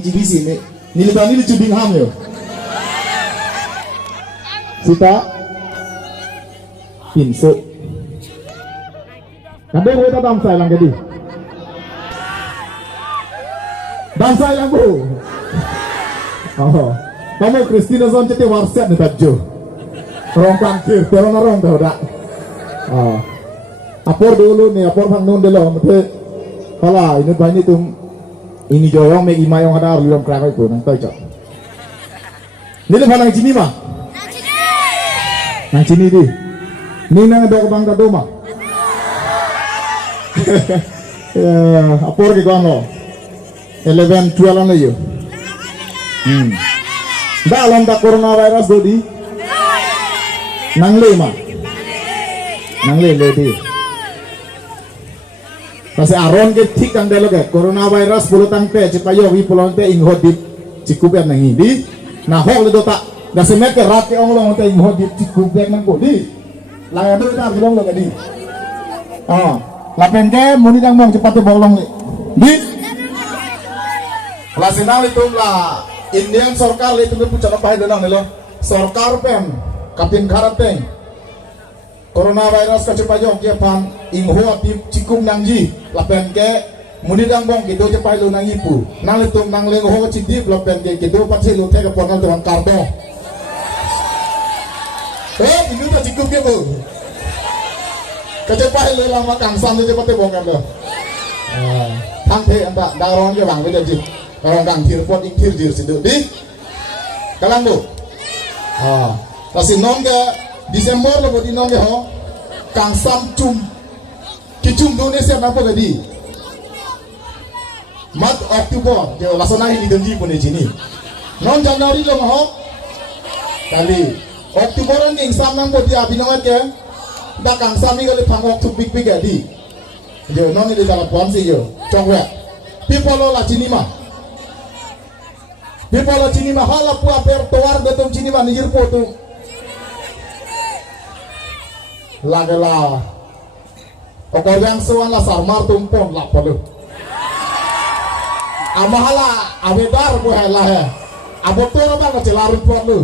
GBC ni nilibani ni juding ham yo sita pinso kadang kita bangsa lang kadi bangsa lang bu oh kamu Christina zon cete warset ni tajo rong kangkir pero na rong dah dak apor dulu nih apor phang nun dulu mete pala ini banyak tuh ini jorong me ima yang ada liom kerak itu nang tahu cok ni le nang sini mah nang sini di ni nang dok bang kado mah apor ke kau lo 11 12 an ayo dah alam tak coronavirus dodi nang le mah nang le di kasi aron ke tik ang dalo ke coronavirus pulutang te cipayo wi pulong te inghod di cikupen nang hindi na hok le dota da semet ke rat ke onglong te inghod di cikupen nang ko di lang ado ta bilong lo ke di lapen ke muni dang mong cepat bolong di lasinang itu la Indian sorkar le tu pucat apa itu nang lo sorkar pen kapin karateng coronavirus ka cepayo ke pan ingho di cikum nangji lapen ke muni dang bong gitu cepai lu nang ipu nang letum nang leng ho cidi lapen ke gitu patsi lu te ke ponal tuan kardo ini tak cikum ke bu ka cepai lu lama kangsan tu cepate bong kan lo thang the anda daron ke bang ke ji orang kang thir pot ing thir jir sidu di kalang bu kasi non ke Desember lo di nong ke ho kang sam cum kicum Indonesia apa tadi mat Oktober je lasana ini dengi pun di sini non Januari lo ho kali Oktober ni sam nang ko dia binawat ke da kang sam ni kali phang ok big big di je non ni dalam pon si yo chongwe people lo la sini mah people lo sini mah hala pu aper toar de tum sini mah ni jir po tu lagala okor yang suan la sarmar tumpon la polu amahala abedar bu hela he abotor ba ko celaru polu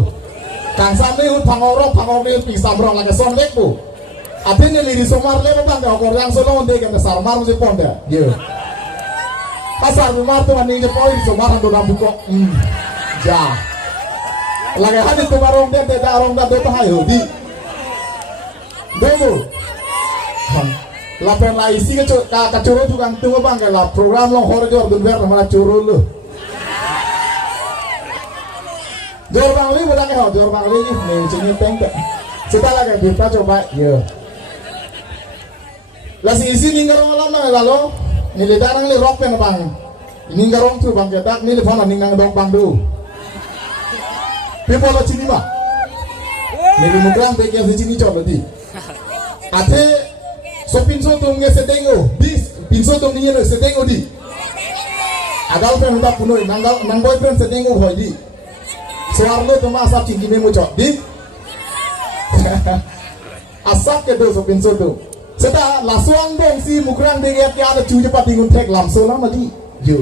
kang sane u pangoro ni pisam rong la son lek bu atene liri somar le ba bang okor yang solo onde ke sarmar mu ponde ye pasar bu mar tu ani je poi somar ando na buko ja laga hadi tu barong de darong da do hayo di demo lapen la isi ke kacuro tukang tua bang ke la program long hor jor dunwer malah curo lu jor bang li bola ke ho jor bang li ni cini tengke setelah ke kita coba yo la si isi ninggarong lama lalu ni le darang le rock pen bang ninggarong tu bang kedak ni le phone ningang dong bang du people lo cini mah ni mugram be ke sini coba di ate so pinso tum nge sedengo bis pinso tum ni no sedengo di agal pe minta puno nang boyfriend sedengo hoy di soarlo tum asap cinggi me mucok di asap ke do so pinso tum seta lasuang dong si mukrang de ke ada cu cepat dingun tek lam so lama di yo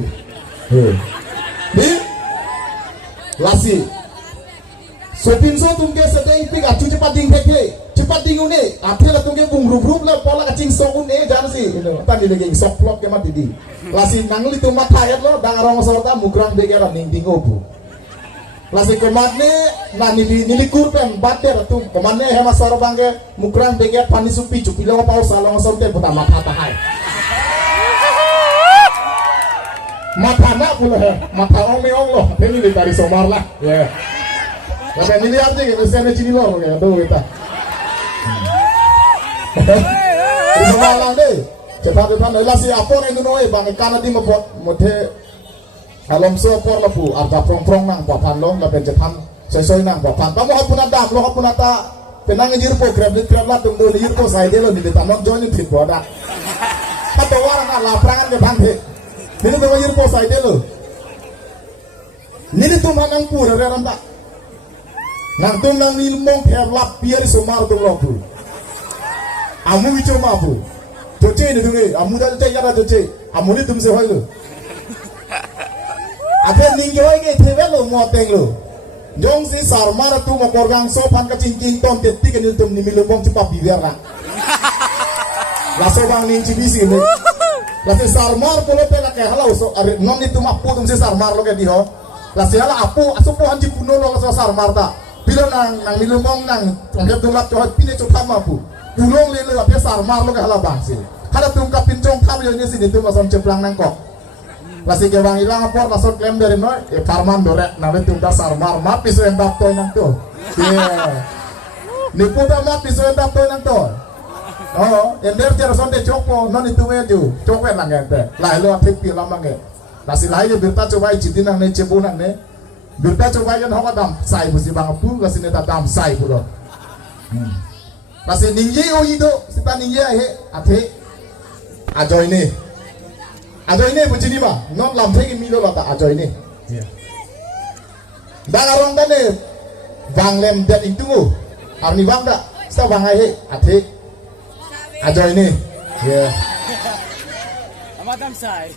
di lasi so pinso tum ke sedeng pig acu cepat ding tek cepat dingun ni akhirnya tunggu bung grup lah pola kacing sokun jangan sih tadi lagi soplok ke mati di lasi nangli tu matayat lo dah orang sorta mukrang degera ning dingobu lasi kematne na nili kurpen bater tu kematne hema sorbang ke mukrang deger pani supi cupi lo pau salong sorte puta mata hai mata nak pula mata ong me ong lo ini dari somar lah ya tapi nili aja ke mesin cini lo ya tuh kita Ismalang deh, cepat lah si apor itu noe bang ikan nanti membuat mute alam sepor lepu arta prong nang papan lo lapen cepat sesuai nang papan kamu hapun ada lo hapun ada tenang ngejir po grab lah tunggu ngejir po saya deh lo di depan lo join itu boda atau orang lah perangan ke bangke ini tuh ngejir po saya deh lo ini tuh manang pura orang tak nang tuh nang ilmong kerlap biar semar tuh lo pun amu itu mabu, joce ini dunge, amu dah cek ya dah joce, amu ni tumse hoy lo, Apa ninjoy ke TV lo ngoteng lo. Jong si sarmar tu makorgang sopan ka cingking ton tetik kan yutum ni milubong cepat biar lah. Laso bang ning cibisi ni. Lasi sarmar polo pe la ke halau so are non itu mapu tum si sarmar lo ke diho. Lasi hala apu asupo hanji puno lo so sarmar ta. Bila nang milubong nang tongkep dulap cohot pine coba mapu. Pulong le le ape sarmar lo ke hala bang si. Hala tum ka pincong kam yo ni sini tum masom ceplang nang kok. Lasi ke bang ilang apor laso klaim dari noi farman dorek nabe tum da sarmar ma piso endap toy nang to. Ni puta ma piso endap toy nang to. Oh, ender cara sonde chopo non itu meju chopo nang ente. Lah lo apik pi lama nge. Lasi lai birta coba cidin nang ne cebu nang ne. Birta coba yan hawa dam sai busi bang apu lasi ne dam sai pulo. Lasi ningye o ido sita ningye he ate ajoy ne. Ajoy ne buci ni ba? Non lam thegi milo la ta ajoy ne. Dangarong da ne bang lem det itu arni bang da sta bang ai he ate ajoy ne. Yeah. Amadam sai.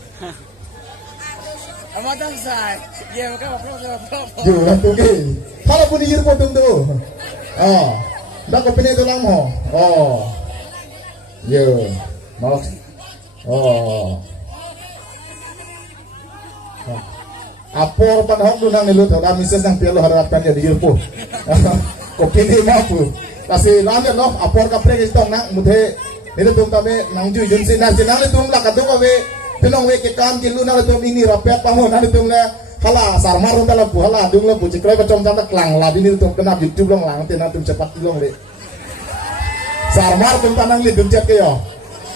Amadam sai. Yeah, maka apa? Yo lah tu ke. Kalau pun hir po tum tu. Ah. Dah ko pine tu lang mo. Oh. Yo. Mau. Oh. Apor panahon tu nang nilut ada mises nang pialo harapan dia di hirpo. Ko pine mapu. Kasi lame no apor ka pre gistong nang muthe nilo tum tame nang ju jun sin nang sinang tum la ka do ko we pinong we ke kan ki lu nang tum ini rapet pamon nang tum le hala sarmar rum dalam hala dung le buci krai pacom tam klang la bini tum kena youtube long lang te nang tum cepat ilong le sarmar tum tanang le dum cek ke yo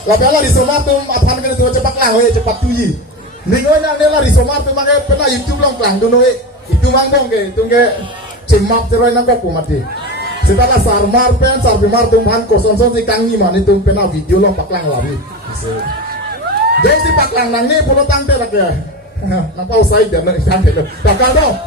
la pela di somar tum aphan ke tum cepat lang we cepat tuyi ningoy nang le la di somar tum mangke pena youtube long klang dun we itu mangbong ke tum ke cemak teroy nang ko mati setelah sarmar pen sarmar tum han ko son si kangi man itu pena video long paklang lagi jadi si paklang nang ni pulo tangte lagi. Nampak usai dia nak ikan itu. Tak kalau